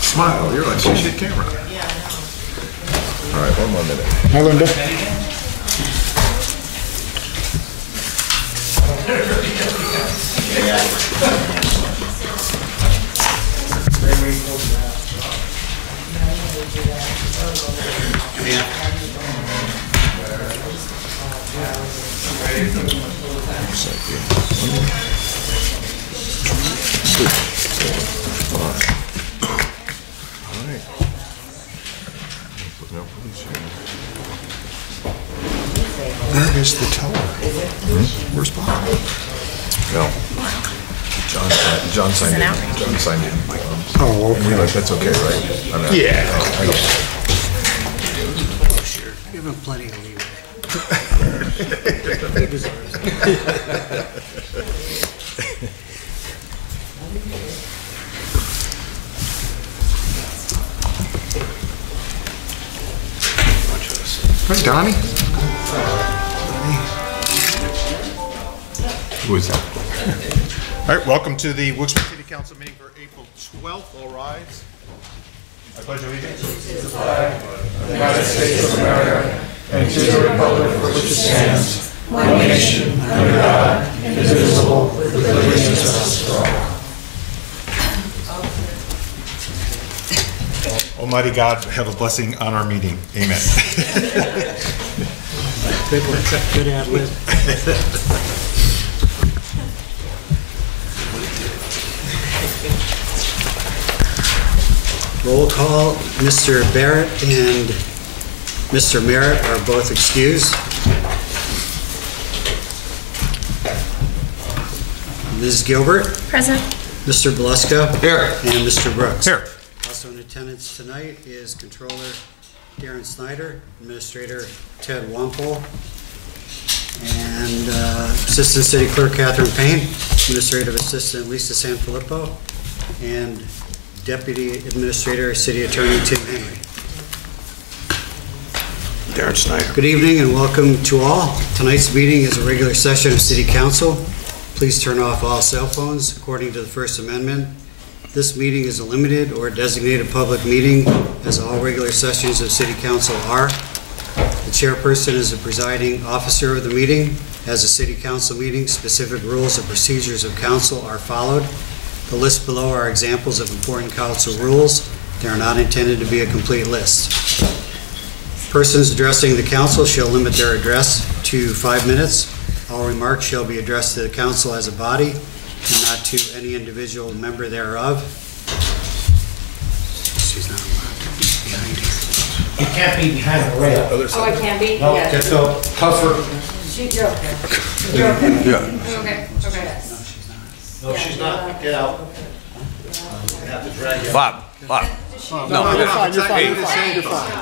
Smile, you're on shit camera. All right, one more minute. Hi, Linda. Where is the teller? Where's Bob? No. John signed in. John signed in. Oh, okay. You're like, that's okay, right? I'm not, Yeah. I don't. Sure. Give him plenty of leeway. He deserves it. Hi, Donnie. Who is that? All right, welcome to the Wilkes-Barre City Council meeting for April 12th. All rise. I pledge allegiance to the flag of the United States of America and to the republic for which it stands, one nation, under God, indivisible, with liberty and justice for all. Almighty God, have a blessing on our meeting. Amen. Good one. Good ad lib. Roll call. Mr. Barrett and Mr. Merritt are both excused. Ms. Gilbert. Present. Mr. Beluska. Here. And Mr. Brooks. Here. Also in attendance tonight is Controller Darren Snyder, Administrator Ted Wampole, and Assistant City Clerk Catherine Payne, Administrative Assistant Lisa Sanfilippo, and Deputy Administrator City Attorney Tim Henry. Darren Snyder. Good evening and welcome to all. Tonight's meeting is a regular session of City Council. Please turn off all cell phones according to the First Amendment. This meeting is a limited or designated public meeting, as all regular sessions of City Council are. The chairperson is the presiding officer of the meeting. As a City Council meeting, specific rules and procedures of council are followed. The list below are examples of important council rules. They are not intended to be a complete list. Persons addressing the council shall limit their address to 5 minutes. All remarks shall be addressed to the council as a body and not to any individual member thereof. She's not allowed to be behind here. You can't be behind the rail. Oh, I can be? No, Yeah. just go cover. You're okay. You're okay. Yeah. You're okay. Okay. No, she's not. Get out. I have to drag you. Bob. No, you're fine, you're fine, you're fine.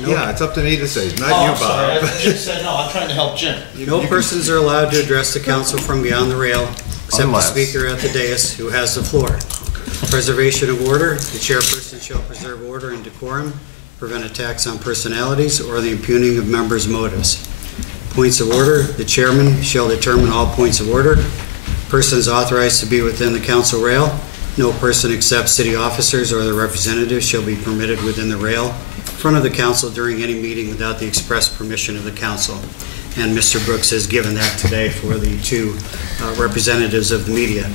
Yeah, it's up to me to say, not Oh, you, I'm sorry. Bob. Jim said no. I'm trying to help Jim. No persons are allowed to address the council from beyond the rail, except Unless. the speaker at the dais who has the floor. Preservation of order. The chairperson shall preserve order and decorum, prevent attacks on personalities, or the impugning of members' motives. Points of order. The chairman shall determine all points of order. Persons authorized to be within the council rail. No person except city officers or their representatives shall be permitted within the rail in front of the council during any meeting without the express permission of the council. And Mr. Brooks has given that today for the two representatives of the media.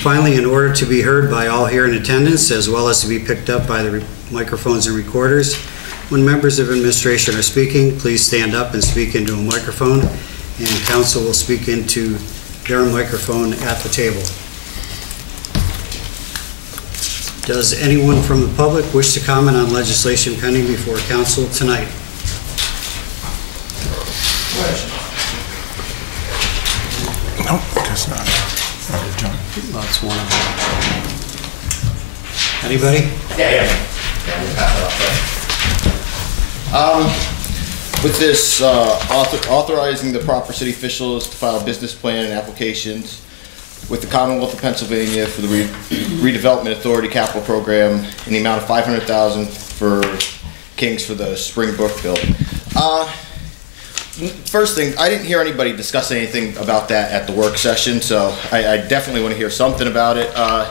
Finally, in order to be heard by all here in attendance, as well as to be picked up by the microphones and recorders, when members of administration are speaking, please stand up and speak into a microphone, and council will speak into their microphone at the table. Does anyone from the public wish to comment on legislation pending before council tonight? No, guess not. John. That's one of them. Anybody? Yeah. With this, authorizing the proper city officials to file business plan and applications with the Commonwealth of Pennsylvania for the Redevelopment Authority Capital Program in the amount of $500,000 for Kings for the Springbrook building. first thing, I didn't hear anybody discuss anything about that at the work session, so I definitely want to hear something about it. I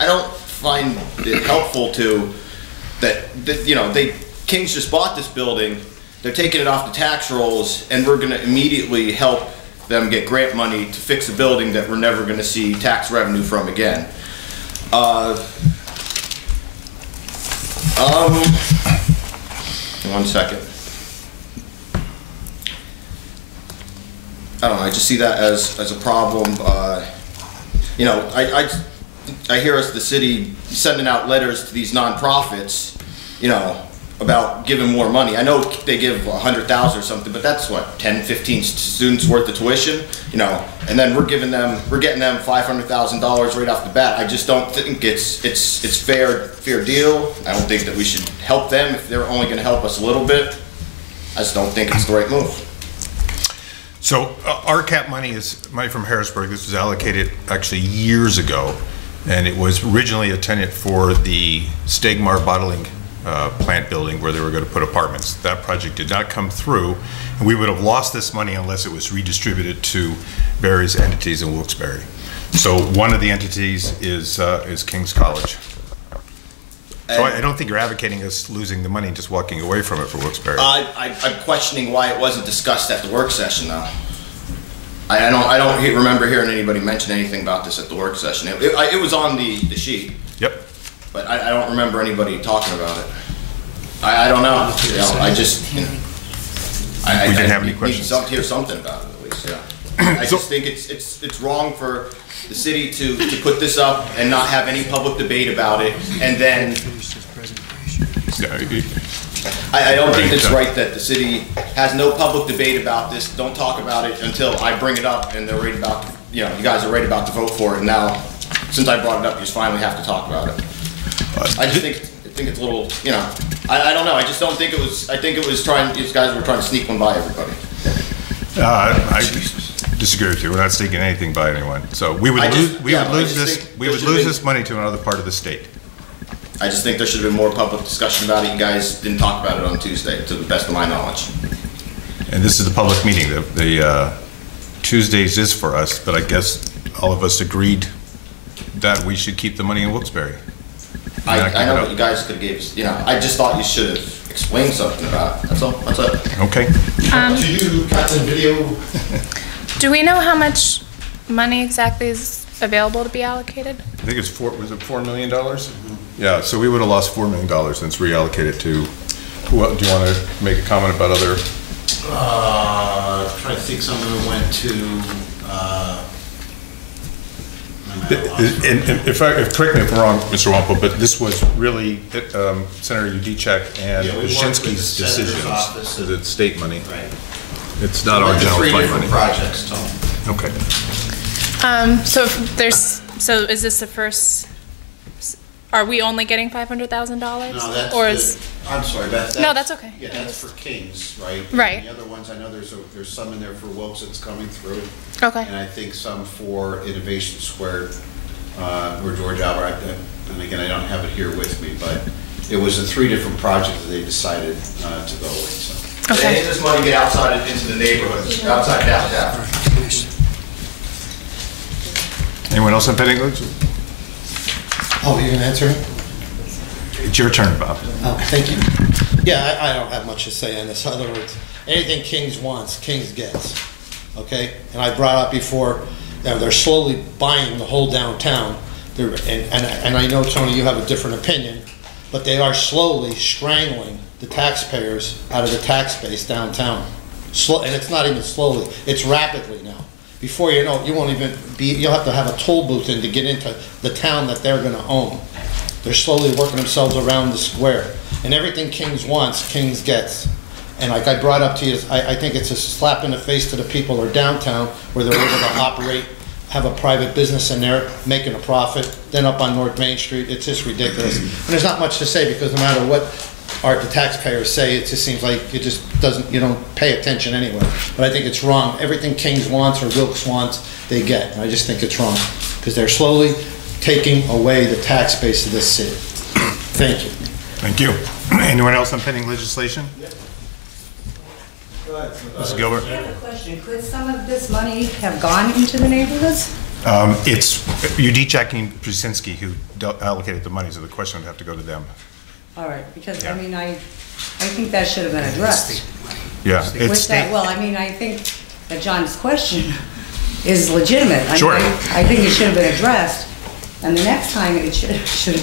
don't find it helpful to that you know, Kings just bought this building, they're taking it off the tax rolls, and we're going to immediately help them get grant money to fix a building that we're never going to see tax revenue from again. One second. I don't know, I just see that as a problem. You know, I hear us, the city, sending out letters to these nonprofits, you know, about giving more money. I know they give 100,000 or something, but that's what, 10, 15 students worth of tuition, you know, and then we're getting them $500,000 right off the bat. I just don't think it's fair deal. I don't think that we should help them if they're only going to help us a little bit. I just don't think it's the right move. So RCAP money is money from Harrisburg. This was allocated actually years ago, and it was originally intended for the Stegmar bottling plant building where they were going to put apartments. That project did not come through, and we would have lost this money unless it was redistributed to various entities in Wilkes-Barre. So one of the entities is King's College. So I don't think you're advocating us losing the money and just walking away from it for Wilkes-Barre. I'm questioning why it wasn't discussed at the work session, though. I don't remember hearing anybody mention anything about this at the work session. It was on the sheet. Yep. But I don't remember anybody talking about it. I don't know. You know, I just, you know, We didn't have any questions. Need to hear something about it at least. Yeah. I just think it's wrong for the city to put this up and not have any public debate about it, and then I don't think it's right that the city has no public debate about this. Don't talk about it until I bring it up and they're right about to, you know, you guys are right about to vote for it, and now since I brought it up, you just finally have to talk about it. I just think it's a little, you know, I don't know. I just don't think it was. I think it was these guys were trying to sneak one by everybody. I disagree with you. We're not sneaking anything by anyone. So we would lose this money to another part of the state. I just think there should have been more public discussion about it. You guys didn't talk about it on Tuesday, to the best of my knowledge. And this is a public meeting. The Tuesdays is for us, but I guess all of us agreed that we should keep the money in Wilkes-Barre. I know what you guys could have gave us. You know, I just thought you should have explained something about it. That's all. That's it. Okay. Do you got the video? Do we know how much money exactly is available to be allocated? I think it's was it $4 million? Yeah, so we would have lost $4 million and it's reallocated to, well, do you want to make a comment about other? Trying to think, some of it went to, correct me if I'm wrong, Mr. Wampel, but this was really Senator Udicek and Wyszynski's decisions. So it's state money. right. It's not our general fund money. 3 different projects, Tom. Okay. So is this the first? Are we only getting $500,000? No, that's or I'm sorry, Beth. No, that's okay. Yeah, that's for Kings, right? Right. And the other ones, I know there's some in there for Wilkes that's coming through. Okay. And I think some for Innovation Squared, where George Albert, and again, I don't have it here with me, but it was 3 different projects that they decided to go with. So. Okay. Any of this money get outside into the neighborhoods, outside downtown? Anyone else on pending goods? Oh, you're gonna answer it? It's your turn, Bob. Oh, thank you. Yeah, I don't have much to say on this. In other words, anything Kings wants, Kings gets, okay? And I brought up before, you know, they're slowly buying the whole downtown. And I know, Tony, you have a different opinion, but they are slowly strangling the taxpayers out of the tax base downtown. And it's not even slowly, it's rapidly now. Before you know it, you won't even be, you'll have to have a toll booth in to get into the town that they're gonna own. They're slowly working themselves around the square. And everything Kings wants, Kings gets. And like I brought up to you, I think it's a slap in the face to the people who are downtown where they're able to operate, have a private business in there, making a profit, then up on North Main Street, it's just ridiculous. And there's not much to say because no matter what the taxpayers say, it just seems like it just doesn't, you don't pay attention anyway. But I think it's wrong. Everything Kings wants or Wilkes wants, they get. And I just think it's wrong because they're slowly taking away the tax base of this city. Thank you. Thank you. Anyone else on pending legislation? Mrs. Gilbert? I have a question. Could some of this money have gone into the neighborhoods? It's Udicek and Brzezinski who allocated the money, so the question would have to go to them. All right, because, Yeah. I mean, I think that should have been addressed. Yeah, With it's that, state, well, I mean, I think that John's question is legitimate. I mean, Sure. I think it should have been addressed, and the next time it should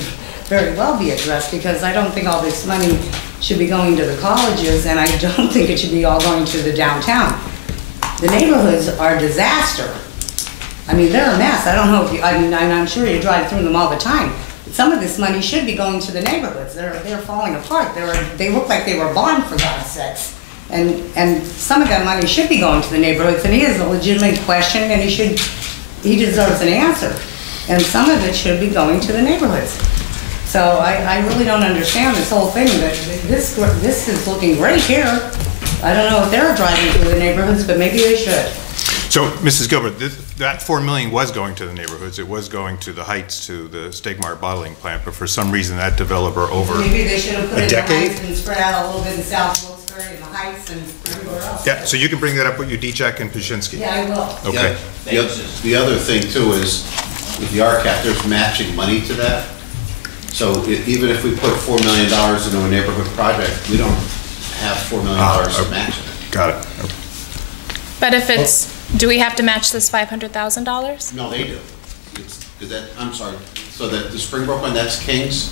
very well be addressed, because I don't think all this money should be going to the colleges, and I don't think it should be all going to the downtown. The neighborhoods are a disaster. I mean, they're a mess. I don't know if you, I mean, I'm sure you drive through them all the time. Some of this money should be going to the neighborhoods. They're falling apart. They look like they were bond, for God's sakes. And some of that money should be going to the neighborhoods, and he has a legitimate question, and he deserves an answer. And some of it should be going to the neighborhoods. So I really don't understand this whole thing, but this is looking great here. I don't know if they're driving through the neighborhoods, but maybe they should. so, Mrs. Gilbert, that $4 million was going to the neighborhoods. It was going to the Heights, to the Stegmaier bottling plant, but for some reason that developer over Maybe they should have put a it in the decade? Heights and spread out a little bit in South Wilkes-Barre and the Heights and everywhere else. Yeah, so you can bring that up with Udicek and Brzezinski. Yeah, I will. Okay. The other thing too is, with the RCAP, there's matching money to that. So even if we put $4 million into a neighborhood project, we don't have $4 million to match it. Got it. Okay. But if it's, do we have to match this $500,000? No, they do. I'm sorry, so that the Springbrook one, that's King's?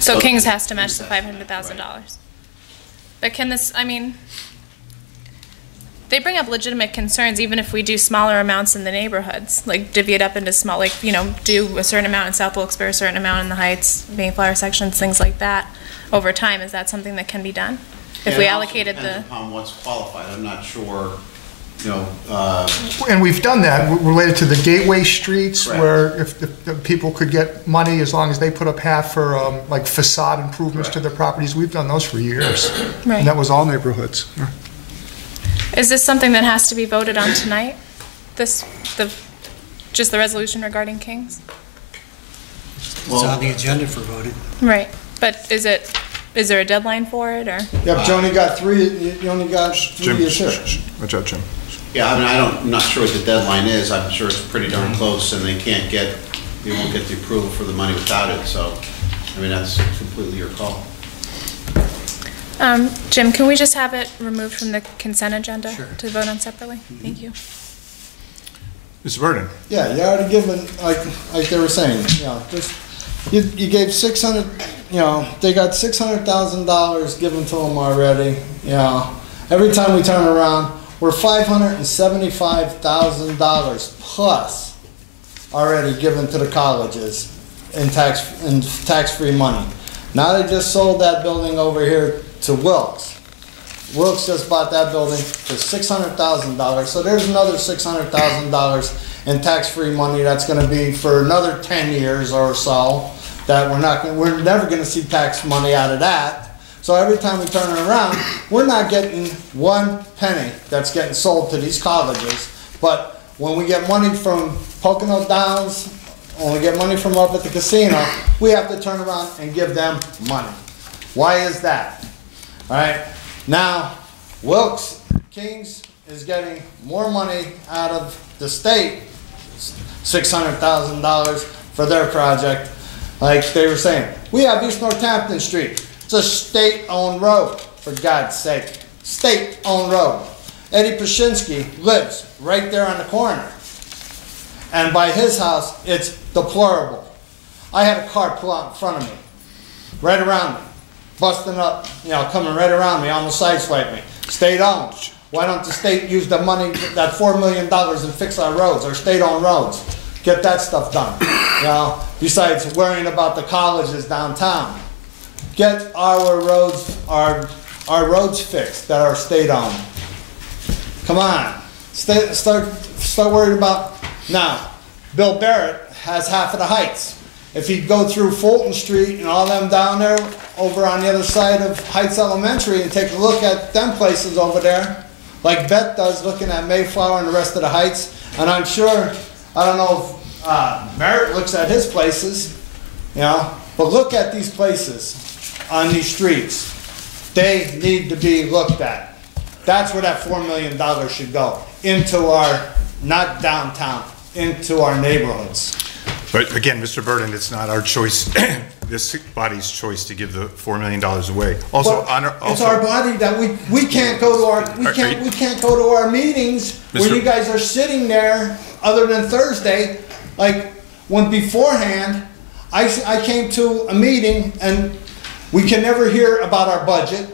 So Oh, Kings has to match the Kings $500,000. But can this, I mean, they bring up legitimate concerns even if we do smaller amounts in the neighborhoods, like divvy it up into small, like, you know, do a certain amount in South Wilkes-Barre, a certain amount in the Heights, Mayflower sections, things like that. Over time, is that something that can be done? If we allocated the, Depends upon what's qualified, I'm not sure, you know, And we've done that related to the gateway streets, Correct. where if the people could get money as long as they put up half for like facade improvements to their properties. We've done those for years. Right. And that was all neighborhoods. is this something that has to be voted on tonight? Just the resolution regarding Kings? It's on the agenda for voting. Right, but is there a deadline for it, or? Yeah, but you only got three, you only got Jim, 3 years here. watch out, Jim. yeah, I mean, I'm not sure what the deadline is, I'm sure it's pretty darn close, and they won't get the approval for the money without it, so, I mean, that's completely your call. Jim, can we just have it removed from the consent agenda Sure. to vote on separately? Thank you. Mr. Burden? Yeah, you already given, like they were saying, you know, just, you gave 600, you know, they got $600,000 given to them already, you know. Every time we turn around, we're $575,000 plus already given to the colleges in tax-free money. Now they just sold that building over here to Wilkes. Wilkes just bought that building for $600,000, so there's another $600,000 in tax-free money that's going to be for another 10 years or so. That we're never going to see tax money out of that. So every time we turn it around, we're not getting 1 penny that's getting sold to these colleges. But when we get money from Pocono Downs, when we get money from up at the casino, we have to turn around and give them money. Why is that? All right. Now, Wilkes Kings is getting more money out of the state, $600,000 for their project. Like they were saying, we have East Northampton Street. It's a state-owned road, for God's sake. State-owned road. Eddie Pashinsky lives right there on the corner. And by his house, it's deplorable. I had a car pull out in front of me, right around me, busting up, you know, coming right around me, almost sideswiped me. State-owned. Why don't the state use the money, that $4 million, and fix our roads, our state-owned roads? Get that stuff done, you know, besides worrying about the colleges downtown. Get our roads roads fixed that are state-owned. Come on, start worrying about, now, Bill Barrett has half of the Heights. If you go through Fulton Street and all them down there, over on the other side of Heights Elementary, and take a look at them places over there, like Beth does, looking at Mayflower and the rest of the Heights, and I'm sure, I don't know if Merritt looks at his places, you know, but look at these places on these streets. They need to be looked at. That's where that $4 million should go, into our, not downtown, into our neighborhoods. But again, Mr. Burden, it's not our choice, this body's choice to give the $4 million away. Also, But it's our body that we can't go to our, we can't go to our meetings where Mr. you guys are sitting there, other than Thursday, like, when beforehand, I came to a meeting and we can never hear about our budget.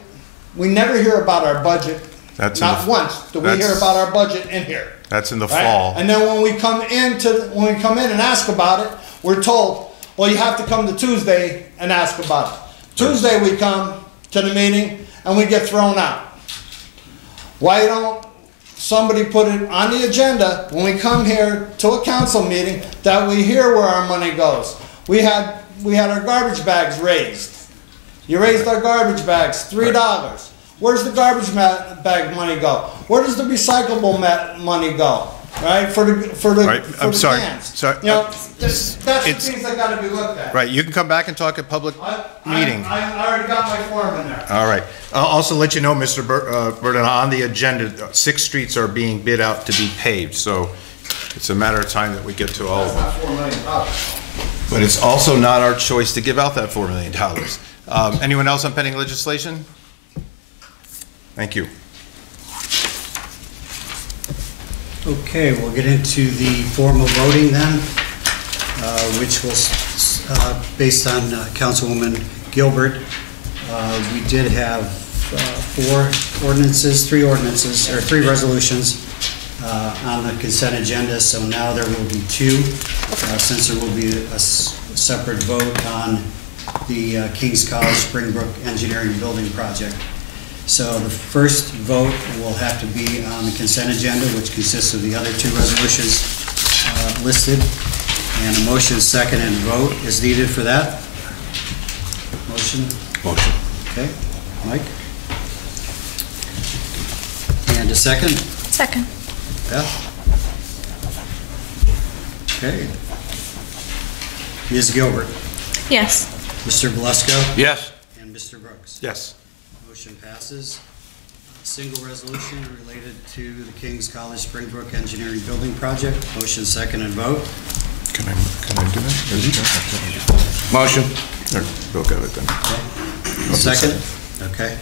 We never hear about our budget. Not once do we hear about our budget in here. That's in the Right? fall. And then when we come in and ask about it, we're told, well, you have to come to Tuesday and ask about it. Tuesday we come to the meeting and we get thrown out. Why don't somebody put it on the agenda when we come here to a council meeting that we hear where our money goes? We had our garbage bags raised. You raised our garbage bags, $3. Where's the garbage bag money go? Where does the recyclable money go? Right, for the cans. Sorry. You know, that's the things that got to be looked at. Right, you can come back and talk at public meeting. I already got my form in there. All right. I'll also let you know, Mr. Burden, on the agenda, 6 streets are being bid out to be paved, so it's a matter of time that we get to all of them. That's not $4 million. But it's also not our choice to give out that $4 million. Anyone else on pending legislation? Thank you. Okay, we'll get into the formal voting then, which was based on Councilwoman Gilbert. We did have 3 resolutions on the consent agenda, so now there will be 2, since there will be a separate vote on the King's College Springbrook Engineering Building Project. So the first vote will have to be on the consent agenda, which consists of the other 2 resolutions listed. And a motion, second, and vote is needed for that. Motion? Motion. Okay. Mike? And a second? Second. Beth? Okay. Ms. Gilbert? Yes. Mr. Belusko? Yes. And Mr. Brooks? Yes. Motion passes. A single resolution related to the King's College Springbrook Engineering Building Project. Motion, second, and vote. Can I do that? Motion. Bill got it then. Second? Okay.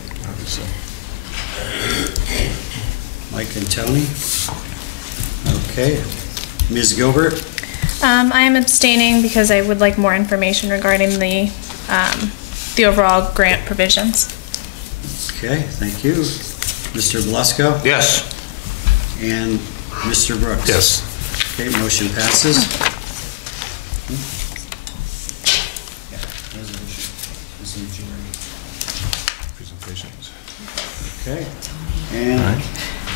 Mike and Tony? Okay. Ms. Gilbert? I am abstaining because I would like more information regarding the overall grant provisions. Okay, thank you. Mr. Belusko? Yes. And Mr. Brooks? Yes. Okay, motion passes. Presentations. Okay, and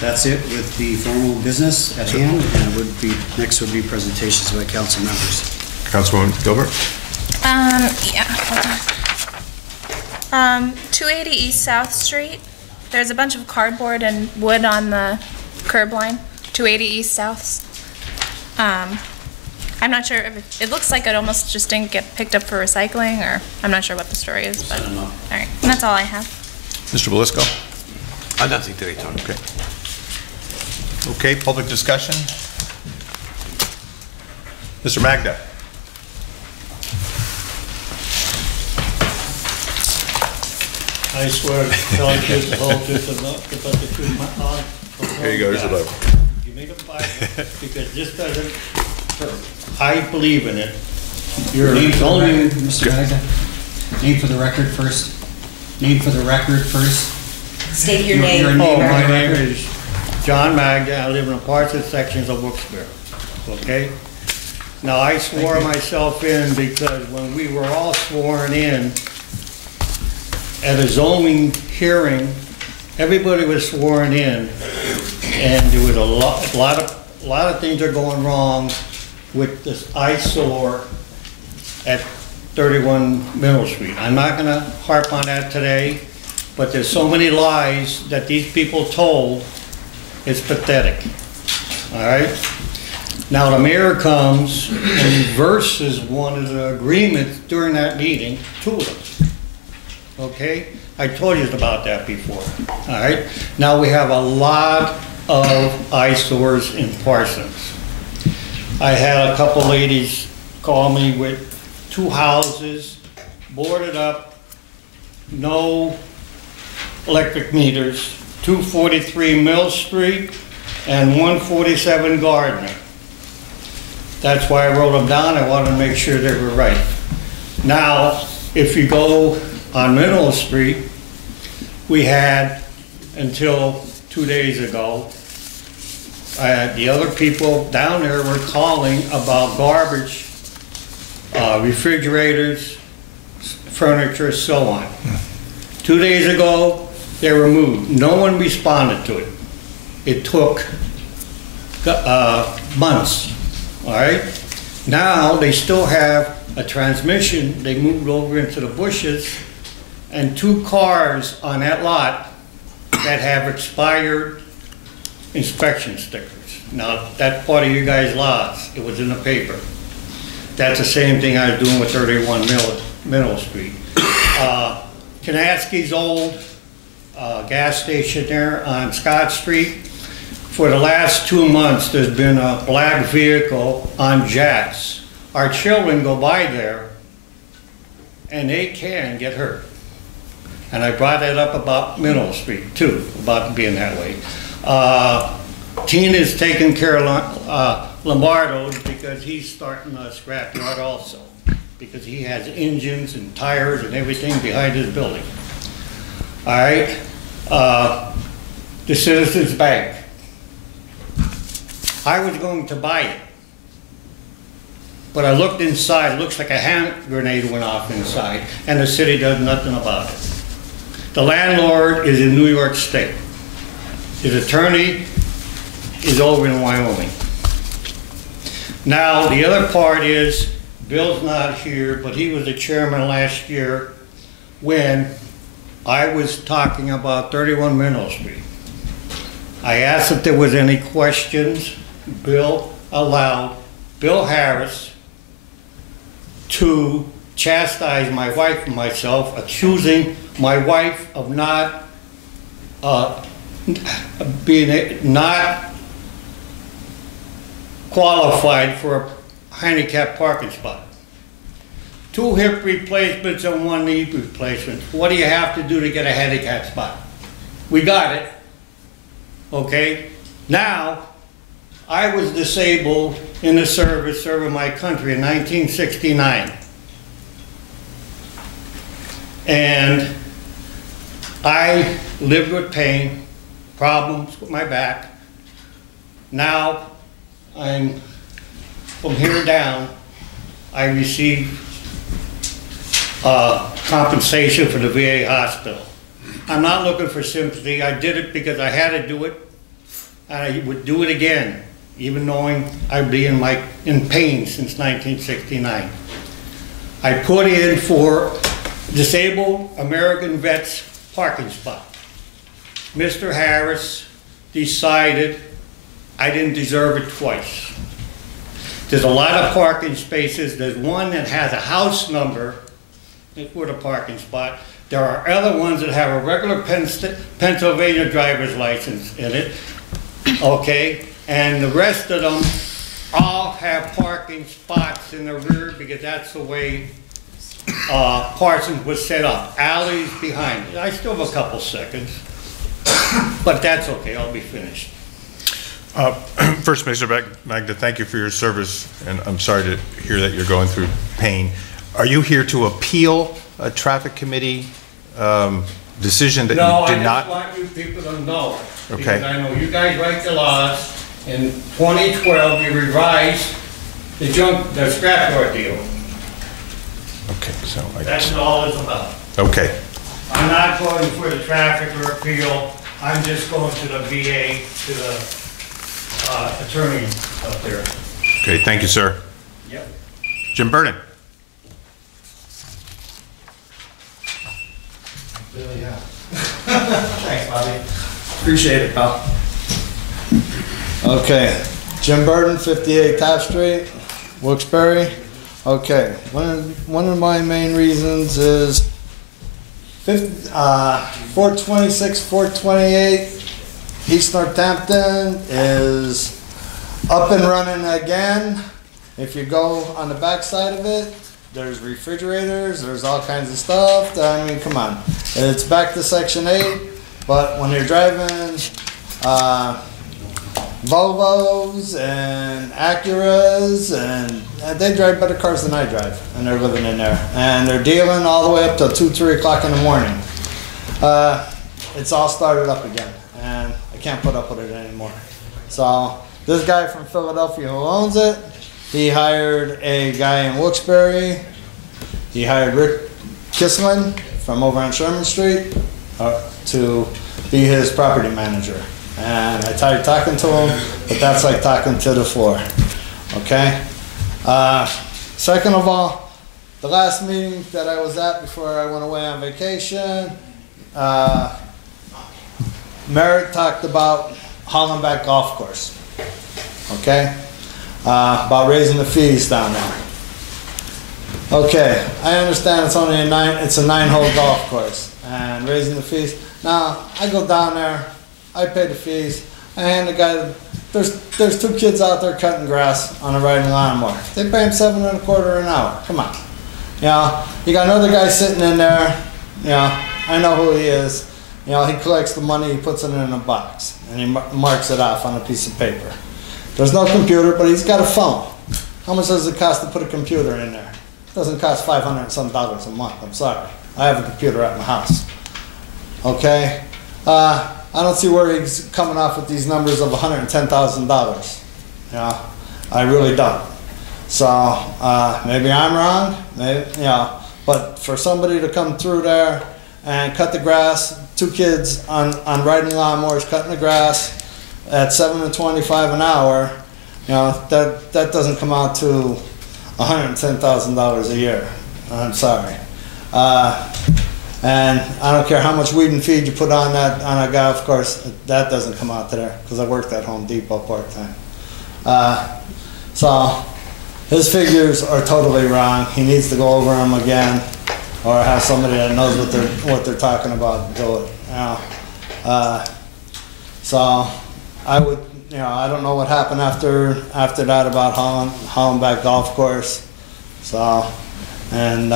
that's it with the formal business at hand, and it would be, next would be presentations by council members. Councilwoman Gilbert? Yeah, hold on. 280 East South Street. There's a bunch of cardboard and wood on the curb line. 280 East South. I'm not sure if it looks like it almost just didn't get picked up for recycling, or I'm not sure what the story is, but all right, and that's all I have. Mr. Belusko? Nothing today, Tony. Okay. Okay, public discussion? Mr. Magda? I swear to tell the truth, the whole truth, and nothing but the truth, my heart. Here you go, here's the Bible. Give me the Bible, because this doesn't, I believe in it. You're Name for the only, record, Mr. Magda? Name for the record first. Name for the record first. State your Your name. name. oh, my name is John Magda, I live in the parts and sections of Wilkes-Barre, okay? Now, I swore myself in because when we were all sworn in at a zoning hearing, everybody was sworn in, and there was a lot of things are going wrong with this eyesore at 31 Middle Street. I'm not gonna harp on that today, but there's so many lies that these people told, it's pathetic, all right? Now the mayor comes and reverses one of the agreements during that meeting, 2 of them, okay? I told you about that before, all right? Now we have a lot of eyesores in Parsons. I had a couple ladies call me with 2 houses, boarded up, no electric meters, 243 Mill Street and 147 Gardner. That's why I wrote them down. I wanted to make sure they were right. Now, if you go on Middle Street, we had until 2 days ago, the other people down there were calling about garbage, refrigerators, furniture, so on. 2 days ago, they were moved. No one responded to it. It took months, all right? Now, they still have a transmission. They moved over into the bushes, and 2 cars on that lot that have expired inspection stickers. Now, that's part of you guys' lots. It was in the paper. That's the same thing I was doing with 31 Middle Street. Kanatsky's old gas station there on Scott Street. For the last 2 months, there's been a black vehicle on jacks. Our children go by there, and they can get hurt. And I brought that up about Middle Street, too, about being that way. Tina's taking care of Lombardo's because he's starting a scrapyard also, because he has engines and tires and everything behind his building. All right, the Citizens Bank. I was going to buy it, but I looked inside. It looks like a hand grenade went off inside, and the city does nothing about it. The landlord is in New York State. His attorney is over in Wyoming. Now, the other part is, Bill's not here, but he was the chairman last year when I was talking about 31 Middle Street. I asked if there was any questions. Bill allowed Bill Harris to chastise my wife and myself, accusing my wife of not being not qualified for a handicap parking spot. 2 hip replacements and 1 knee replacement. What do you have to do to get a handicap spot? We got it, okay? Now, I was disabled in the service, serving my country in 1969. And I lived with pain, problems with my back. Now, I'm, from here down, I receive compensation for the VA hospital. I'm not looking for sympathy. I did it because I had to do it, and I would do it again, even knowing I'd be in pain since 1969. I put in for disabled American vets parking spot. Mr. Harris decided I didn't deserve it twice. There's a lot of parking spaces. There's one that has a house number for the parking spot. There are other ones that have a regular Pennsylvania driver's license in it, okay? And the rest of them all have parking spots in the rear because that's the way Parsons was set up. Alleys behind it. I still have a couple seconds, but that's okay, I'll be finished. First, Mr. Magda, thank you for your service, and I'm sorry to hear that you're going through pain. Are you here to appeal a traffic committee decision that you did not? No, I just want you people to know. Okay. Because I know you guys write the laws. In 2012, you revised the scrapyard deal. Okay, so That's all it's about. Okay. I'm not going for the traffic or appeal. I'm just going to the VA, to the attorney up there. Okay, thank you, sir. Yep. Jim Burden. Really, yeah. Thanks, Bobby. Appreciate it, pal. Okay, Jim Burden, 58 Taft Street, Wilkes-Barre. Okay, one of my main reasons is 426, 428 East Northampton is up and running again. If you go on the back side of it, there's refrigerators, there's all kinds of stuff. I mean, come on. It's back to Section 8, but when you're driving Volvos and Acuras, and they drive better cars than I drive, and they're living in there. And they're dealing all the way up to 2, 3 o'clock in the morning. It's all started up again, and I can't put up with it anymore. So this guy from Philadelphia who owns it, he hired a guy in Wilkes-Barre. He hired Rick Kisslin from over on Sherman Street to be his property manager. And I tried talking to him, but that's like talking to the floor. Okay? Second of all, the last meeting that I was at before I went away on vacation, Merritt talked about Hollenbeck Golf Course. Okay? About raising the fees down there. Okay, I understand it's only a 9-hole golf course, and raising the fees. Now, I go down there, I pay the fees, I hand the guy, there's 2 kids out there cutting grass on a riding lawnmower. They pay him $7.25 an hour. Come on. You know, you got another guy sitting in there, you know, I know who he is. You know, he collects the money, he puts it in a box, and he marks it off on a piece of paper. There's no computer, but he's got a phone. How much does it cost to put a computer in there? It doesn't cost $500 and some a month. I'm sorry. I have a computer at my house. Okay? I don't see where he's coming off with these numbers of $110,000. You know, I really don't. So maybe I'm wrong. Maybe, you know, but for somebody to come through there and cut the grass, 2 kids on riding lawnmowers cutting the grass at $7.25 an hour, you know, that doesn't come out to $110,000 a year. I'm sorry. And I don't care how much weed and feed you put on a golf course, that doesn't come out to there, because I worked at Home Depot part-time. So his figures are totally wrong. He needs to go over them again, or have somebody that knows what they're talking about do it. You know? So I would, you know, I don't know what happened after that about Hollenbeck Golf Course. So, and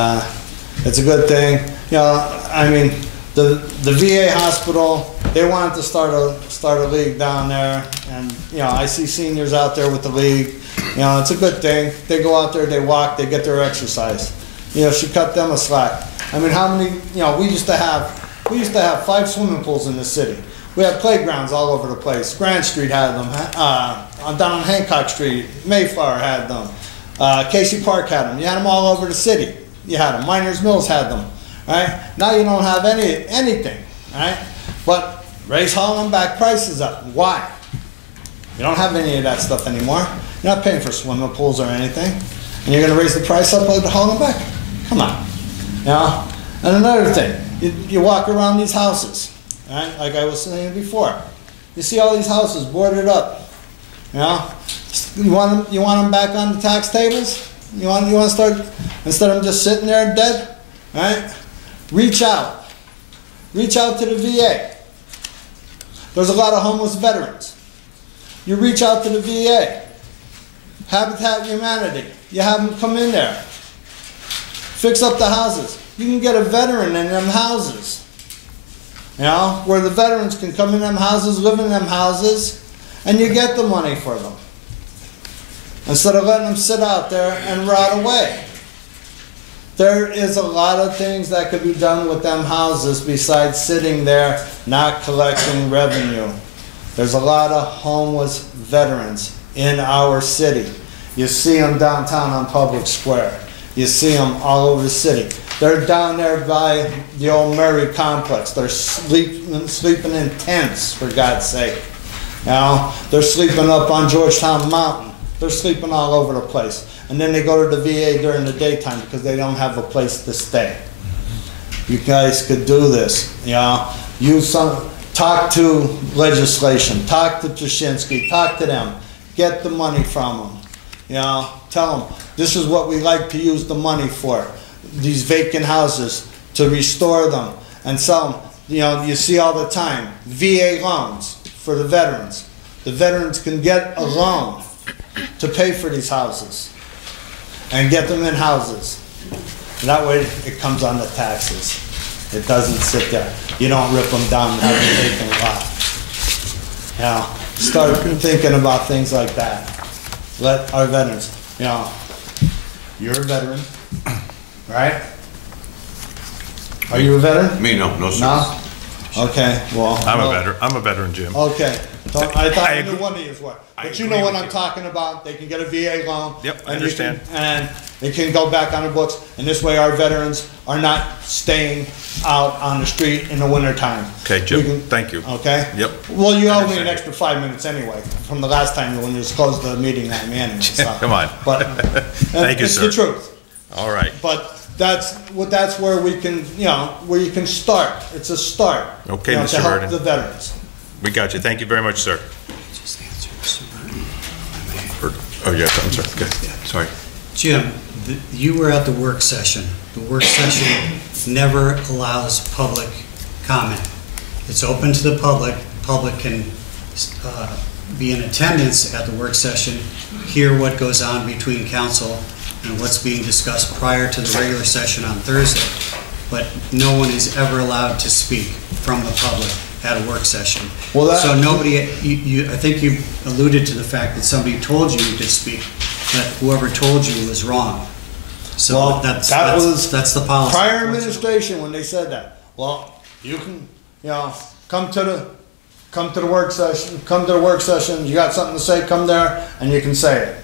it's a good thing. You know, I mean, the VA hospital, they wanted to start a league down there, and you know, I see seniors out there with the league. You know, it's a good thing. They go out there, they walk, they get their exercise. You know, should cut them a slack. I mean, how many? You know, we used to have 5 swimming pools in the city. We had playgrounds all over the place. Grand Street had them. Down on Hancock Street, Mayflower had them. Casey Park had them. You had them all over the city. You had them. Miners Mills had them. Right? Now you don't have anything. Right? But raise Hollenbeck prices up. Why? You don't have any of that stuff anymore. You're not paying for swimming pools or anything. And you're going to raise the price up of the Hollenbeck? Come on. You know? And another thing, you walk around these houses. Right? Like I was saying before, you see all these houses boarded up. You know, you want them back on the tax tables. You want to start, instead of them just sitting there dead. Right? Reach out to the VA. There's a lot of homeless veterans. You reach out to the VA, Habitat Humanity. You have them come in there, fix up the houses. You can get a veteran in them houses. You know, where the veterans can come in them houses, live in them houses, and you get the money for them. Instead of letting them sit out there and rot away. There is a lot of things that could be done with them houses besides sitting there not collecting revenue. There's a lot of homeless veterans in our city. You see them downtown on Public Square. You see them all over the city. They're down there by the old Murray complex. They're sleeping in tents, for God's sake. You know, they're sleeping up on Georgetown Mountain. They're sleeping all over the place. And then they go to the VA during the daytime because they don't have a place to stay. You guys could do this. You know, talk to legislation, talk to Ptashinsky, talk to them, get the money from them. You know, tell them this is what we like to use the money for. These vacant houses, to restore them and some, you see all the time, VA loans for the veterans. The veterans can get a loan to pay for these houses and get them in houses. That way it comes on the taxes. It doesn't sit there. You don't rip them down and have them vacant lot. Start thinking about things like that. Let our veterans, you're a veteran, right? Are you a veteran? Me, no, sir. No? Okay, well. I'm a veteran, Jim. Okay, so I thought I knew agree. one of you was what. I But you agree know what with I'm you. talking about. They can get a VA loan. Yep, I and you can- understand. And it can go back on the books, and this way our veterans are not staying out on the street in the wintertime. Okay, Jim, We can- thank you. Okay? Yep. Well, you owe me Understand. an extra 5 minutes anyway, from the last time when you just closed the meeting on me anyway. So. Come on. But Thank you, it's sir. the truth. All right. But that's where we can, where you can start. It's a start. Okay, To Mr. help Verdon. the veterans. We got you. Thank you very much, sir. Oh, yeah, I'm sorry. Okay. Sorry. Jim, you were at the work session. The work session never allows public comment. It's open to the public. Public can be in attendance at the work session, hear what goes on between council and what's being discussed prior to the regular session on Thursday. But no one is ever allowed to speak from the public at a work session. Well, that- So nobody, I think you alluded to the fact that somebody told you could speak, but whoever told you was wrong. So Well, that's the policy. Prior administration, when they said that, well, you can, come to the work session, you got something to say, come there, and you can say it.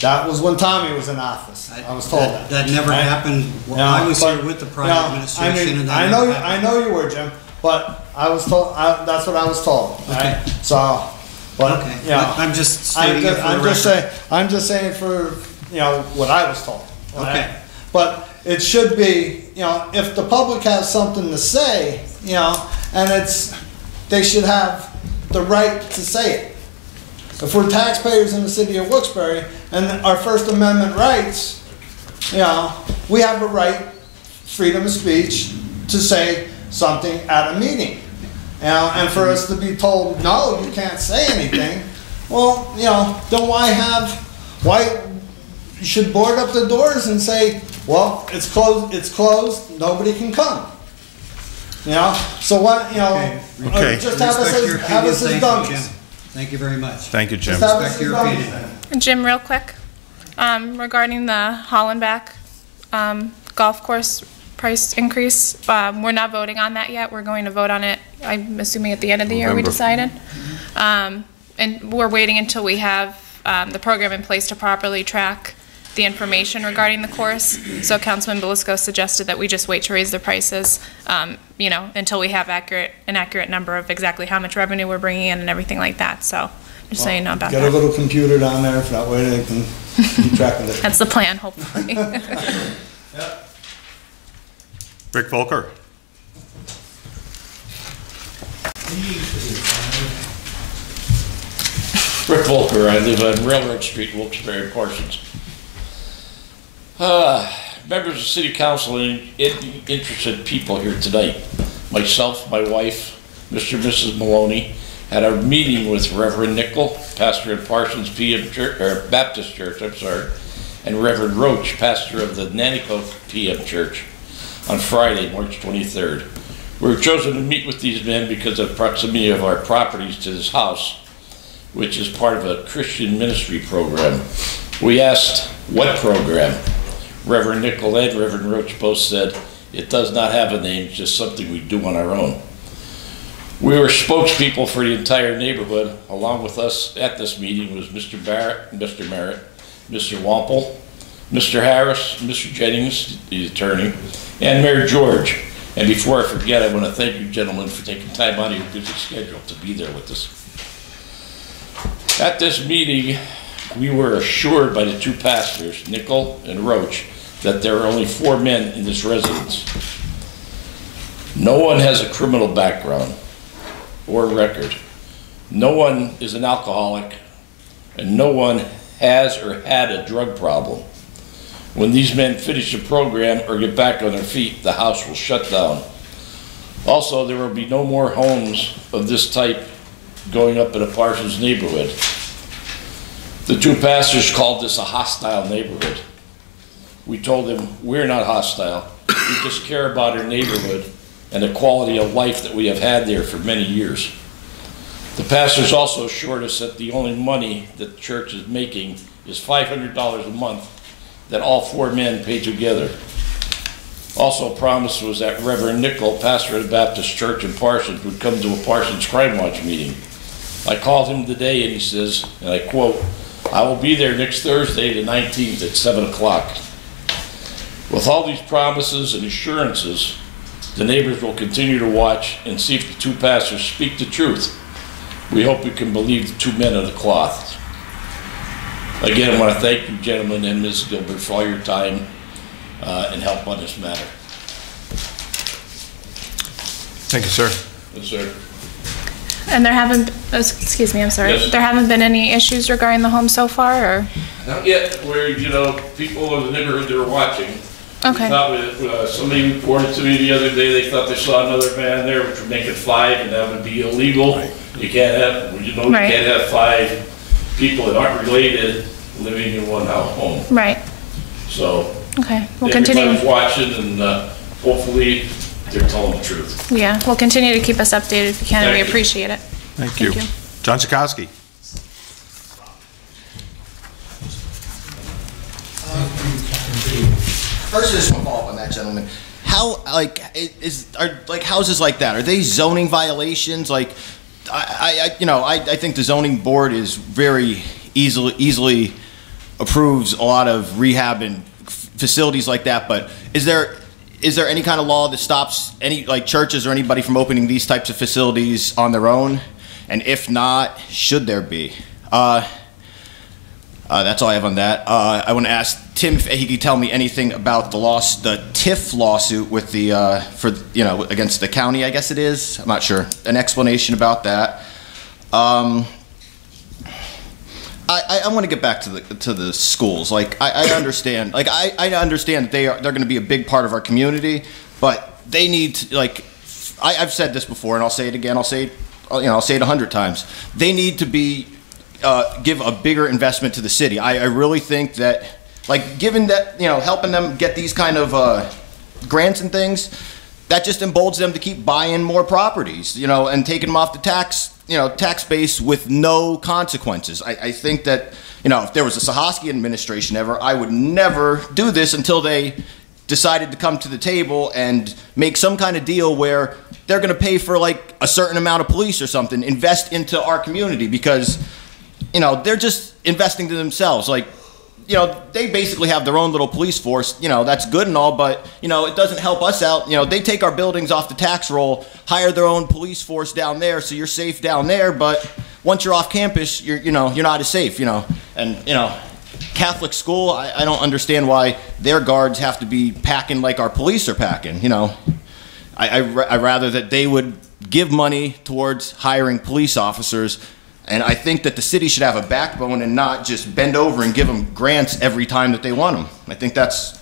That was when Tommy was in office. I was told that. That never Right? happened. Well, I was here with the prior administration, and that I never know happened. you were, Jim, but I was told, that's what I was told, right? Okay. So, but, Okay, but I'm just stating it for the I'm just saying for, what I was told. right? Okay. But it should be, if the public has something to say, and they should have the right to say it. If we're taxpayers in the city of Wilkes-Barre and our First Amendment rights, we have a right, freedom of speech, to say something at a meeting. And for us to be told, no, you can't say anything, well, then why you should board up the doors and say, well, it's closed, nobody can come. So what, Okay. just have us as dummies. Thank you very much. Thank you, Jim. Just have us Respect as your dummies. opinion. Jim, real quick, regarding the Hollenbach golf course price increase, we're not voting on that yet. We're going to vote on it, I'm assuming at the end of the year, we November. decided. And we're waiting until we have the program in place to properly track the information regarding the course. So Councilman Belisco suggested that we just wait to raise the prices, until we have an accurate number of exactly how much revenue we're bringing in and everything like that. So just so you know about Get a that. little computer down there, if that way they can keep track of it. That's the plan, hopefully. Rick Volker. Rick Volker, I live on Railroad Street, Wilkes-Barre, Parsons. Members of City Council and interested people here tonight. Myself, my wife, Mr. and Mrs. Maloney, had a meeting with Reverend Nickel, pastor at Parsons PM Church, or Baptist Church, and Reverend Roach, pastor of the Nanticoke PM Church, on Friday, March 23rd. We were chosen to meet with these men because of proximity of our properties to this house, which is part of a Christian ministry program. We asked, what program? Reverend Nickel and Reverend Roach both said, it does not have a name, it's just something we do on our own. We were spokespeople for the entire neighborhood. Along with us at this meeting was Mr. Barrett, Mr. Merritt, Mr. Wampel, Mr. Harris, Mr. Jennings, the attorney, and Mayor George. And before I forget, I want to thank you gentlemen for taking time out of your busy schedule to be there with us. At this meeting, we were assured by the two pastors, Nickel and Roach, that there are only 4 men in this residence. No one has a criminal background or record. No one is an alcoholic, and no one has or had a drug problem. When these men finish the program or get back on their feet, the house will shut down. Also, there will be no more homes of this type going up in the Parsons neighborhood. The two pastors called this a hostile neighborhood. We told them, we're not hostile. We just care about our neighborhood and the quality of life that we have had there for many years. The pastors also assured us that the only money that the church is making is $500 a month that all four men pay together. Also promised was that Reverend Nickel, pastor of the Baptist Church in Parsons, would come to a Parsons Crime Watch meeting. I called him today and he says, and I quote, "I will be there next Thursday, the 19th at 7 o'clock. With all these promises and assurances, the neighbors will continue to watch and see if the two pastors speak the truth. We hope we can believe the two men of the cloth." Again, I want to thank you, gentlemen, and Ms. Gilbert, for all your time and help on this matter. Thank you, sir. Yes, sir. And there haven't, excuse me, I'm sorry. Yes. There haven't been any issues regarding the home so far, or? Not yet, where, you know, people in the neighborhood that are watching. Okay. We thought somebody reported to me the other day, they thought they saw another van there, which would make it 5, and that would be illegal. Right. You can't have, you know, Right. you can't have 5 people that aren't related living in one house home. Right. So, Okay, we'll continue. everybody's watching, and hopefully they're telling the truth. Yeah, we'll continue to keep us updated if you can, and we Thank you. appreciate it. Thank you. John Sikowski. First, I just want to follow up on that, gentleman. How, like, are houses like that, are they zoning violations? Like, I think the zoning board is very easily approves a lot of rehab and facilities like that, but is there any kind of law that stops any, like, churches or anybody from opening these types of facilities on their own? And if not, should there be? That's all I have on that. I want to ask Tim if he could tell me anything about the TIF lawsuit with the against the county, I guess it is. I'm not sure. An explanation about that. I want to get back to the schools. Like, I understand. Like, I understand that they're going to be a big part of our community, but they need to, like, I've said this before, and I'll say it again. I'll say it 100 times. They need to be give a bigger investment to the city. I really think that, like, given that, helping them get these kind of grants and things, that just emboldens them to keep buying more properties, and taking them off the tax base with no consequences. I think that, if there was a Sahoski administration ever, I would never do this until they decided to come to the table and make some kind of deal where they're going to pay for, like, a certain amount of police or something, invest into our community, because they're just investing to themselves. Like, they basically have their own little police force. That's good and all, but, it doesn't help us out. They take our buildings off the tax roll, hire their own police force down there, so you're safe down there, but once you're off campus, you're not as safe, And, Catholic school, I don't understand why their guards have to be packing like our police are packing, I rather that they would give money towards hiring police officers. And I think that the city should have a backbone and not just bend over and give them grants every time that they want them. I think that's,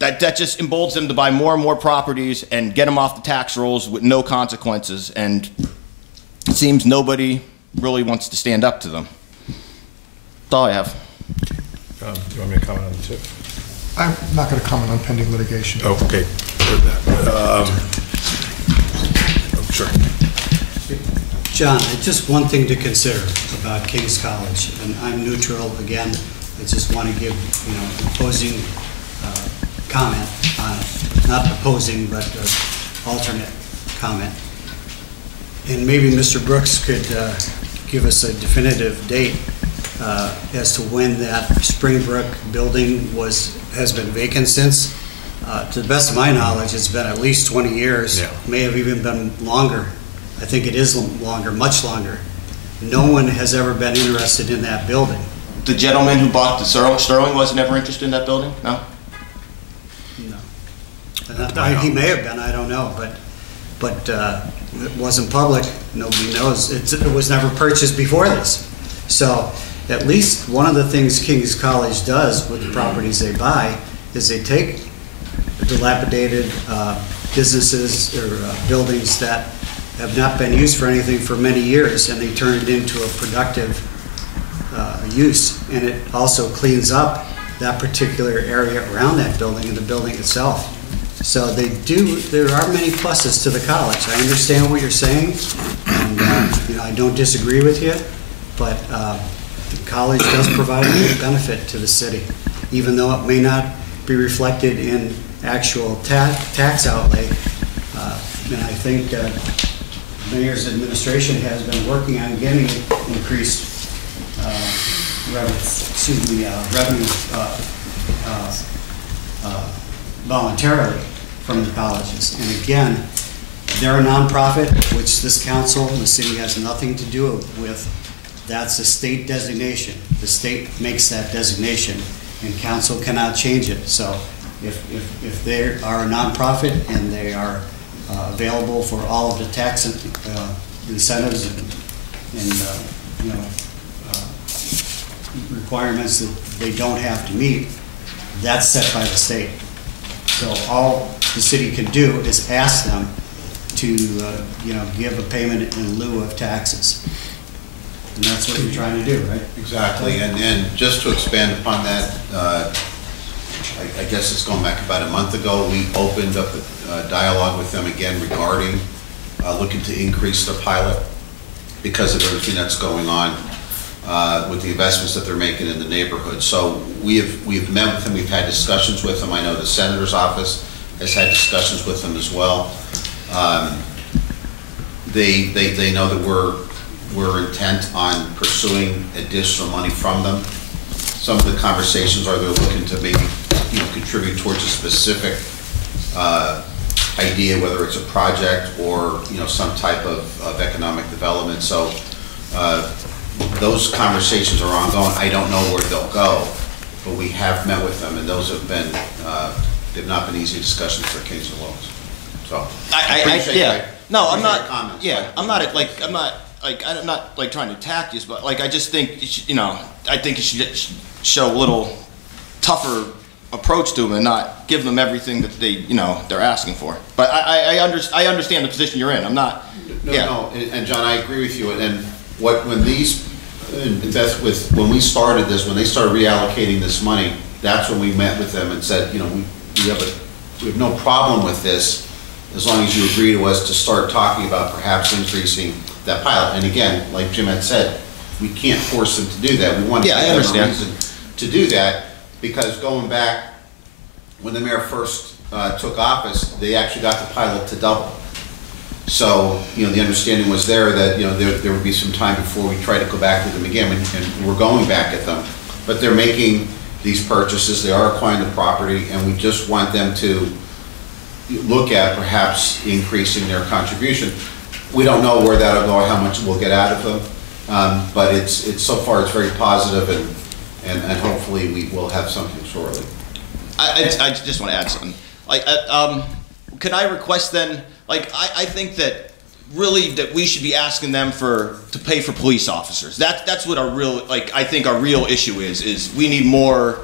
that just emboldens them to buy more and more properties and get them off the tax rolls with no consequences. And it seems nobody really wants to stand up to them. That's all I have. Do you want me to comment on the tip? I'm not going to comment on pending litigation. Oh, okay. Sure. John, just one thing to consider about King's College, and I'm neutral again. I just want to give, opposing comment on it. Not opposing, but alternate comment. And maybe Mr. Brooks could give us a definitive date as to when that Springbrook building has been vacant since. To the best of my knowledge, it's been at least 20 years. Yeah. May have even been longer. I think it is longer, much longer. No one has ever been interested in that building. The gentleman who bought the Sterling was never interested in that building? No? No. He may have been, I don't know, but it wasn't public. Nobody knows. It was never purchased before this. So at least one of the things King's College does with the properties they buy is they take dilapidated businesses or buildings that have not been used for anything for many years, and they turn it into a productive use. And it also cleans up that particular area around that building and the building itself. So there are many pluses to the college. I understand what you're saying, and I don't disagree with you, but the college does provide a good benefit to the city, even though it may not be reflected in actual tax outlay. And I think the mayor's administration has been working on getting increased revenue voluntarily from the colleges. And again, they're a nonprofit, which this council and the city has nothing to do with. That's a state designation. The state makes that designation, and council cannot change it. So if they are a nonprofit and they are available for all of the tax incentives and requirements that they don't have to meet, that's set by the state. So all the city can do is ask them to give a payment in lieu of taxes. And that's what you're trying to do, right? Exactly, and just to expand upon that, I guess it's going back about a month ago, we opened up a dialogue with them again regarding looking to increase the pilot because of everything that's going on with the investments that they're making in the neighborhood. So we've met with them, we've had discussions with them. I know the senator's office has had discussions with them as well. They know that we're intent on pursuing additional money from them. Some of the conversations are they're looking to maybe contribute towards a specific idea, whether it's a project or some type of economic development. So those conversations are ongoing. I don't know where they'll go, but we have met with them, and those have been they've not been easy discussions for Kings and Wilkes. So I'm not trying to attack you, but I just think I think you should show a little tougher approach to them and not give them everything that they're asking for. But I understand the position you're in. I'm not. No, and John, I agree with you. And when we started this, when they started reallocating this money, that's when we met with them and said, we have no problem with this as long as you agree to us to start talking about perhaps increasing that pilot. And again, like Jim had said, we can't force them to do that. We want to give them a reason to do that, because going back when the mayor first took office, they actually got the pilot to double. So, the understanding was there that, there would be some time before we try to go back to them again, and we're going back at them. But they're making these purchases, they are acquiring the property, and we just want them to look at perhaps increasing their contribution. We don't know where that'll go, how much we'll get out of them, but it's so far it's very positive, and hopefully we will have something shortly. I just want to add something. Can I request then? I think that really that we should be asking them to pay for police officers. That's what our real I think our real issue is we need more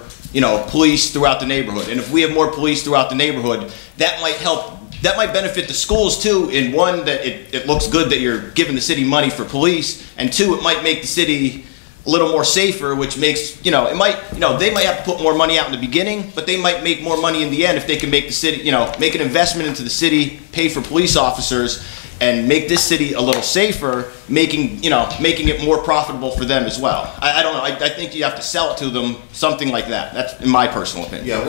police throughout the neighborhood. And if we have more police throughout the neighborhood, that might help. That might benefit the schools too. In one, that it looks good that you're giving the city money for police, and two, it might make the city a little more safer, which makes it might they might have to put more money out in the beginning, but they might make more money in the end if they can make the city make an investment into the city, pay for police officers, and make this city a little safer, making it more profitable for them as well. I don't know. I think you have to sell it to them, something like that. That's in my personal opinion. Yeah,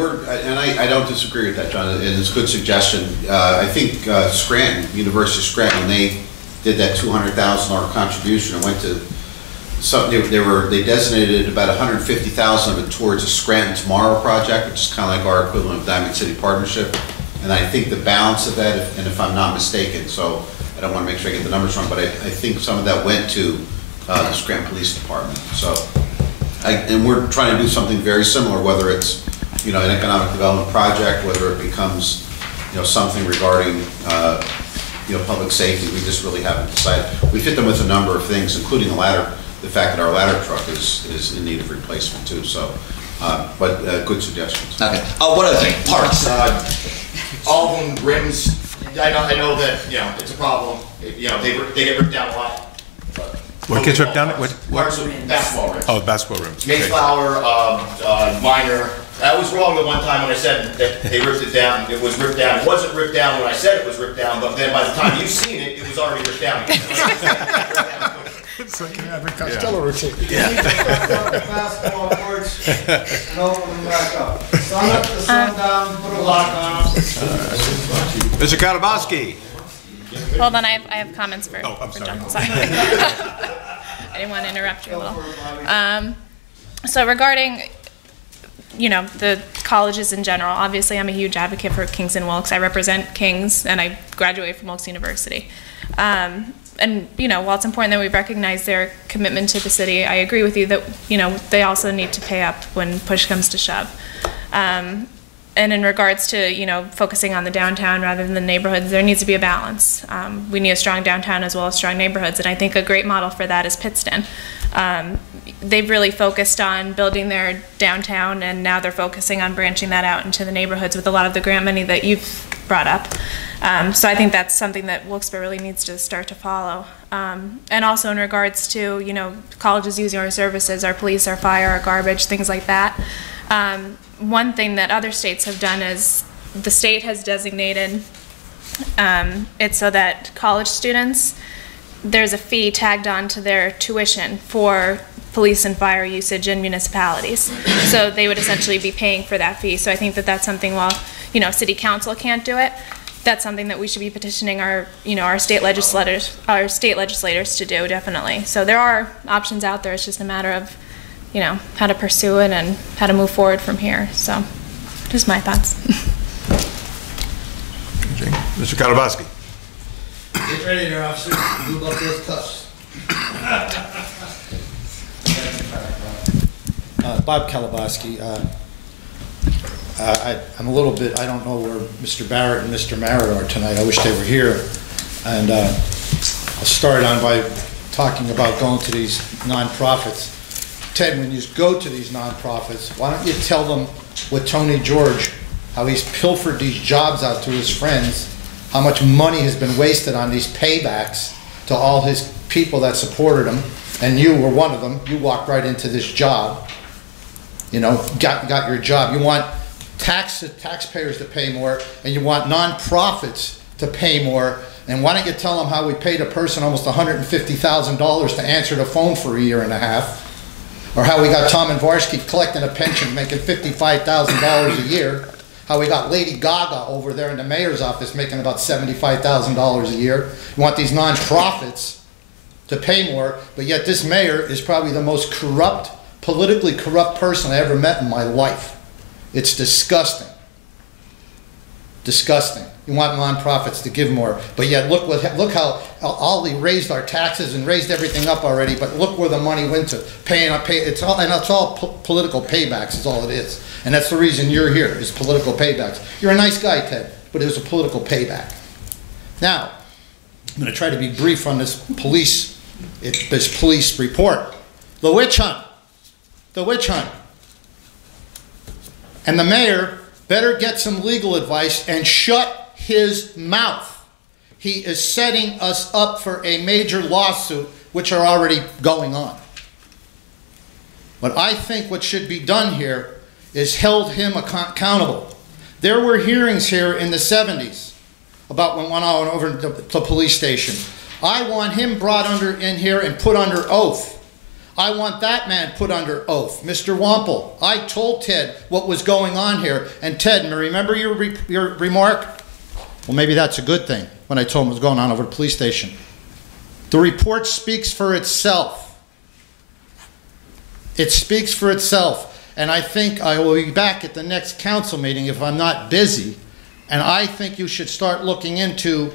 I don't disagree with that, John, and it's a good suggestion. I think Scranton, University of Scranton, when they did that $200,000 contribution and went to they designated about $150,000 of it towards a Scranton Tomorrow project, which is kind of like our equivalent of Diamond City Partnership. And I think the balance of that, and if I'm not mistaken, so I don't want to make sure I get the numbers wrong, but I think some of that went to the Scranton Police Department. So, and we're trying to do something very similar, whether it's an economic development project, whether it becomes something regarding public safety. We just really haven't decided. We've hit them with a number of things, including the fact that our ladder truck is in need of replacement too. So, but good suggestions. Okay. One other thing, parks. All of them rims I know that, you know, it's a problem. You know, they get ripped down a lot. What gets ripped down? Parts of basketball rims. Oh, basketball rims. Mayflower, Minor. I was wrong the one time when I said that they ripped it down. It was ripped down. It wasn't ripped down when I said it was ripped down, but then by the time you've seen it, it was already ripped down again. It's like an Abbott Costello routine. The basketball courts and open them back up. Sun up to sundown, put a lock on them. Mr. Katabaski. Hold on, I have comments for, Oh, I'm for sorry. John. Sorry. I didn't want to interrupt you a little. So regarding, you know, the colleges in general, obviously I'm a huge advocate for Kings and Wilkes. I represent Kings and I graduated from Wilkes University. And, you know, while it's important that we recognize their commitment to the city, I agree with you that, you know, they also need to pay up when push comes to shove. And in regards to, you know, focusing on the downtown rather than the neighborhoods, there needs to be a balance. We need a strong downtown as well as strong neighborhoods, and I think a great model for that is Pittston. They've really focused on building their downtown, and now they're focusing on branching that out into the neighborhoods with a lot of the grant money that you've brought up. So I think that's something that Wilkes-Barre really needs to start to follow. And also in regards to, you know, colleges using our services, our police, our fire, our garbage, things like that. One thing that other states have done is the state has designated it so that college students, there's a fee tagged on to their tuition for police and fire usage in municipalities. So they would essentially be paying for that fee. So I think that that's something, while, you know, city council can't do it, that's something that we should be petitioning our, you know, our state legislators to do, definitely. So there are options out there. It's just a matter of, you know, how to pursue it and how to move forward from here. So, just my thoughts. Mr. Katabaski. Get ready there, officer. Move up those cuffs. Bob Kalabaski. I'm a little bit, I don't know where Mr. Barrett and Mr. Merritt are tonight. I wish they were here. And I'll start on by talking about going to these nonprofits. Ted, when you go to these nonprofits, why don't you tell them with Tony George, how he's pilfered these jobs out to his friends, how much money has been wasted on these paybacks to all his people that supported him, and you were one of them. You walked right into this job, you know, got your job. You want taxpayers to pay more, and you want nonprofits to pay more. And why don't you tell them how we paid a person almost $150,000 to answer the phone for a year and a half? Or how we got Tom and Varsky collecting a pension, making $55,000 a year. How we got Lady Gaga over there in the mayor's office making about $75,000 a year. You want these nonprofits to pay more, but yet this mayor is probably the most corrupt, politically corrupt person I ever met in my life. It's disgusting. Disgusting. You want nonprofits to give more, but yet look how Ollie raised our taxes and raised everything up already. But look where the money went to it's all political paybacks is all it is, and that's the reason you're here is political paybacks. You're a nice guy, Ted, but it was a political payback. Now, I'm going to try to be brief on this police report. The witch hunt, and the mayor better get some legal advice and shut his mouth. He is setting us up for a major lawsuit, which are already going on. But I think what should be done here is held him accountable. There were hearings here in the 70s about when I went over to the police station. I want him brought in here and put under oath. I want that man put under oath, Mr. Wampel. I told Ted what was going on here, and Ted, remember your remark? Well, maybe that's a good thing when I told him what was going on over the police station. The report speaks for itself. It speaks for itself, and I think I will be back at the next council meeting if I'm not busy, and I think you should start looking into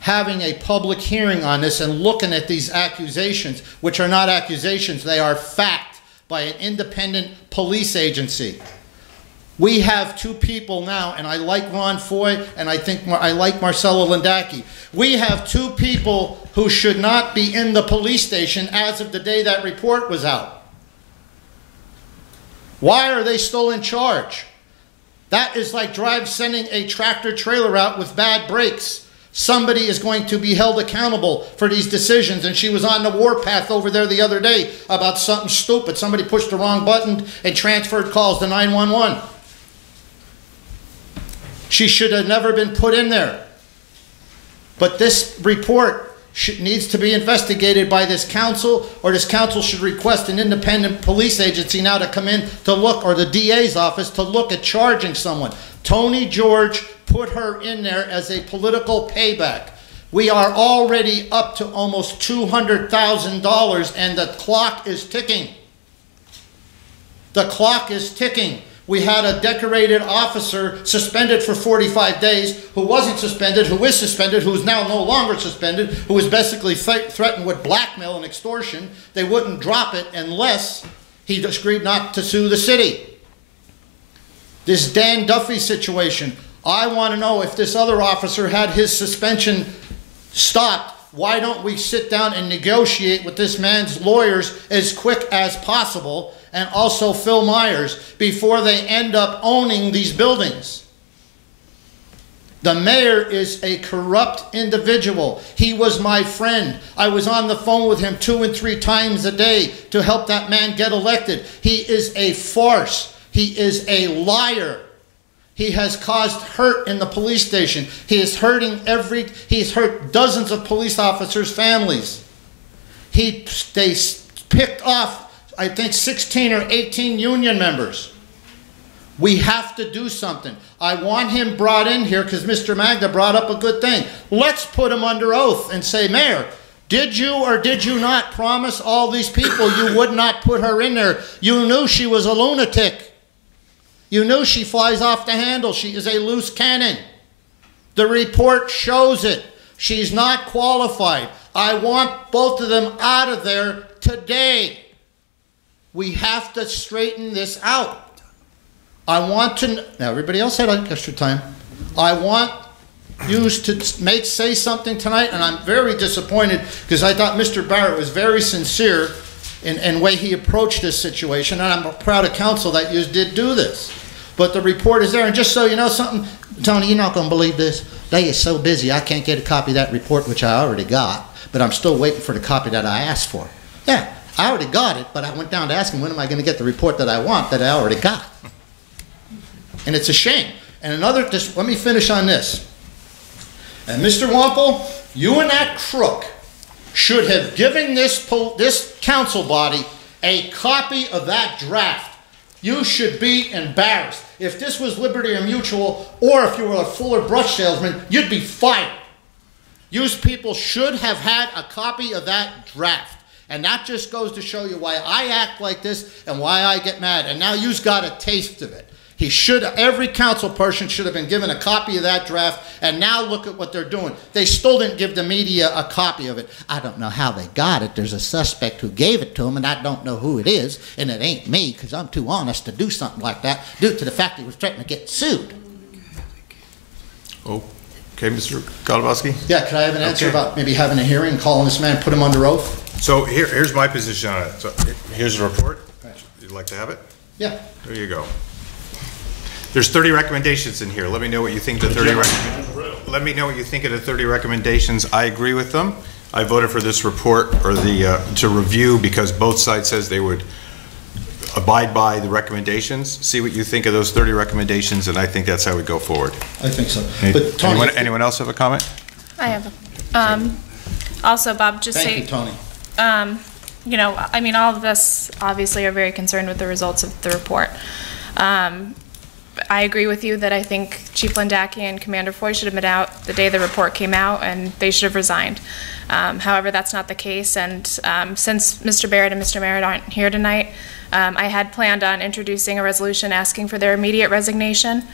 having a public hearing on this and looking at these accusations, which are not accusations, they are fact by an independent police agency. We have two people now, and I like Ron Foy, and I like Marcelo Lindaki. We have two people who should not be in the police station as of the day that report was out. Why are they still in charge? That is like sending a tractor trailer out with bad brakes. Somebody is going to be held accountable for these decisions, and she was on the warpath over there the other day about something stupid. Somebody pushed the wrong button and transferred calls to 911. She should have never been put in there. But this report needs to be investigated by this council, or this council should request an independent police agency now to come in to look, or the DA's office to look at charging someone. Tony George put her in there as a political payback. We are already up to almost $200,000 and the clock is ticking. The clock is ticking. We had a decorated officer suspended for 45 days who wasn't suspended, who is suspended, who is now no longer suspended, who was basically threatened with blackmail and extortion. They wouldn't drop it unless he agreed not to sue the city. This Dan Duffy situation, I want to know if this other officer had his suspension stopped. Why don't we sit down and negotiate with this man's lawyers as quick as possible, and also Phil Myers, before they end up owning these buildings? The mayor is a corrupt individual. He was my friend. I was on the phone with him 2 and 3 times a day to help that man get elected. He is a farce. He is a liar. He has caused hurt in the police station. He's hurt dozens of police officers' families. They picked off, I think, 16 or 18 union members. We have to do something. I want him brought in here because Mr. Magda brought up a good thing. Let's put him under oath and say, Mayor, did you or did you not promise all these people you would not put her in there? You knew she was a lunatic. You knew she flies off the handle. She is a loose cannon. The report shows it. She's not qualified. I want both of them out of there today. We have to straighten this out. I want to, now everybody else had extra time. I want you to say something tonight, and I'm very disappointed because I thought Mr. Barrett was very sincere in the way he approached this situation, and I'm proud of council that you did do this. But the report is there, and just so you know something, Tony, you're not going to believe this. They is so busy I can't get a copy of that report, which I already got, but I'm still waiting for the copy that I asked for. Yeah, I already got it, but I went down to ask him, when am I going to get the report that I want that I already got? And it's a shame. And another, just let me finish on this. And Mr. Wampel, you and that crook should have given this council body a copy of that draft. You should be embarrassed. If this was Liberty or Mutual, or if you were a Fuller brush salesman, you'd be fired. You people should have had a copy of that draft. And that just goes to show you why I act like this and why I get mad. And now you've got a taste of it. Every council person should have been given a copy of that draft, and now look at what they're doing. They still didn't give the media a copy of it. I don't know how they got it. There's a suspect who gave it to them, and I don't know who it is, and it ain't me, because I'm too honest to do something like that due to the fact he was threatening to get sued. Okay, Mr. Golubowski? Yeah, could I have an answer about maybe having a hearing, calling this man, put him under oath? So here's my position on it. So here's the report. You'd like to have it? Yeah. There you go. There's 30 recommendations in here. Let me know what you think of the 30 Let me know what you think of the 30 recommendations. I agree with them. I voted for this report, or to review, because both sides says they would abide by the recommendations. See what you think of those 30 recommendations, and I think that's how we go forward. I think so. But Tony, anyone else have a comment? I have. Also, Bob, just thank you, Tony. You know, I mean, all of us obviously are very concerned with the results of the report. I agree with you that I think Chief Lindaki and Commander Foy should have been out the day the report came out, and they should have resigned. However, that's not the case, and since Mr. Barrett and Mr. Merritt aren't here tonight, I had planned on introducing a resolution asking for their immediate resignation,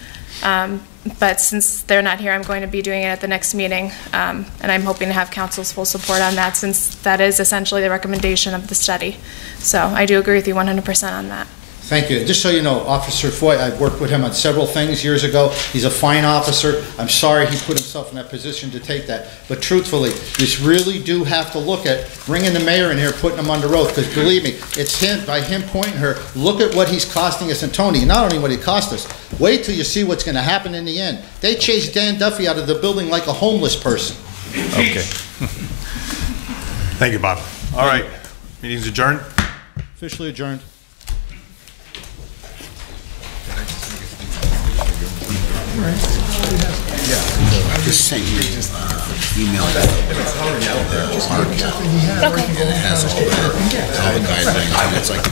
but since they're not here, I'm going to be doing it at the next meeting, and I'm hoping to have council's full support on that, since that is essentially the recommendation of the study. So I do agree with you 100% on that. Thank you. Just so you know, Officer Foy, I've worked with him on several things years ago. He's a fine officer. I'm sorry he put himself in that position to take that. But truthfully, we really do have to look at bringing the mayor in here, putting him under oath, because believe me, it's him, by him pointing her, look at what he's costing us in Tony. Not only what he cost us, wait till you see what's going to happen in the end. They chased Dan Duffy out of the building like a homeless person. Okay. Thank you, Bob. All right, meeting's adjourned. Officially adjourned. I just sent you email that. And it has all the guidelines. It's like